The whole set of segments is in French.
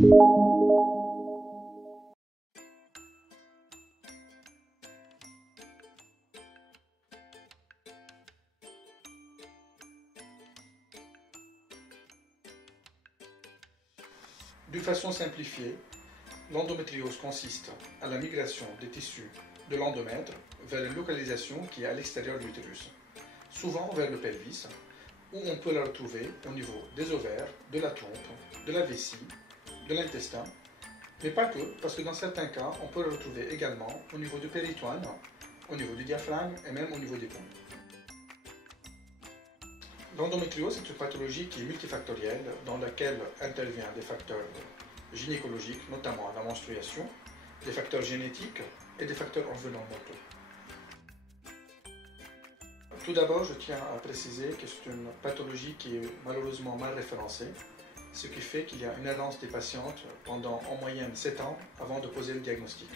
D'une façon simplifiée, l'endométriose consiste à la migration des tissus de l'endomètre vers une localisation qui est à l'extérieur de l'utérus, souvent vers le pelvis, où on peut la retrouver au niveau des ovaires, de la trompe, de la vessie, de l'intestin, mais pas que, parce que dans certains cas, on peut la retrouver également au niveau du péritoine, au niveau du diaphragme et même au niveau des poumons. L'endométriose est une pathologie qui est multifactorielle, dans laquelle interviennent des facteurs gynécologiques, notamment la menstruation, des facteurs génétiques et des facteurs environnementaux. Tout d'abord, je tiens à préciser que c'est une pathologie qui est malheureusement mal référencée, ce qui fait qu'il y a une errance des patientes pendant en moyenne 7 ans avant de poser le diagnostic.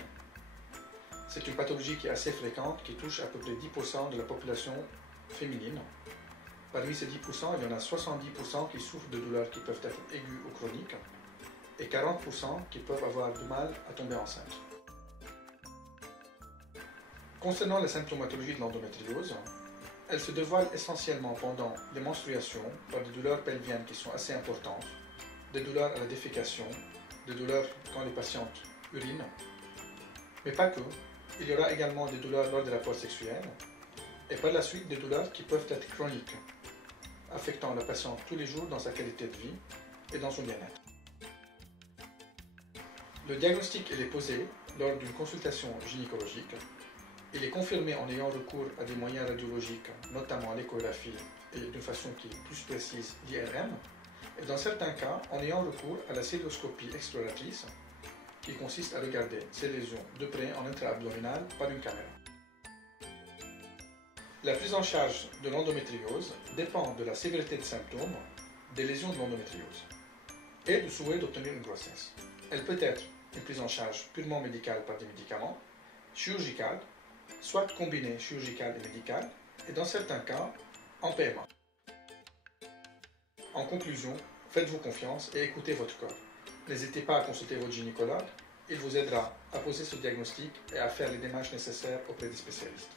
C'est une pathologie qui est assez fréquente, qui touche à peu près 10% de la population féminine. Parmi ces 10%, il y en a 70% qui souffrent de douleurs qui peuvent être aiguës ou chroniques et 40% qui peuvent avoir du mal à tomber enceinte. Concernant la symptomatologie de l'endométriose, elle se dévoile essentiellement pendant les menstruations par des douleurs pelviennes qui sont assez importantes, des douleurs à la défécation, des douleurs quand les patientes urinent, mais pas que. Il y aura également des douleurs lors des rapports sexuels et par la suite des douleurs qui peuvent être chroniques, affectant la patiente tous les jours dans sa qualité de vie et dans son bien-être. Le diagnostic est posé lors d'une consultation gynécologique. Il est confirmé en ayant recours à des moyens radiologiques, notamment l'échographie et d'une façon qui est plus précise l'IRM, et dans certains cas en ayant recours à la cystoscopie exploratrice, qui consiste à regarder ces lésions de près en intra-abdominal par une caméra. La prise en charge de l'endométriose dépend de la sévérité des symptômes des lésions de l'endométriose et du souhait d'obtenir une grossesse. Elle peut être une prise en charge purement médicale par des médicaments, chirurgicale, soit combinée chirurgicale et médicale, et dans certains cas, en PMA. En conclusion, faites-vous confiance et écoutez votre corps. N'hésitez pas à consulter votre gynécologue, il vous aidera à poser ce diagnostic et à faire les démarches nécessaires auprès des spécialistes.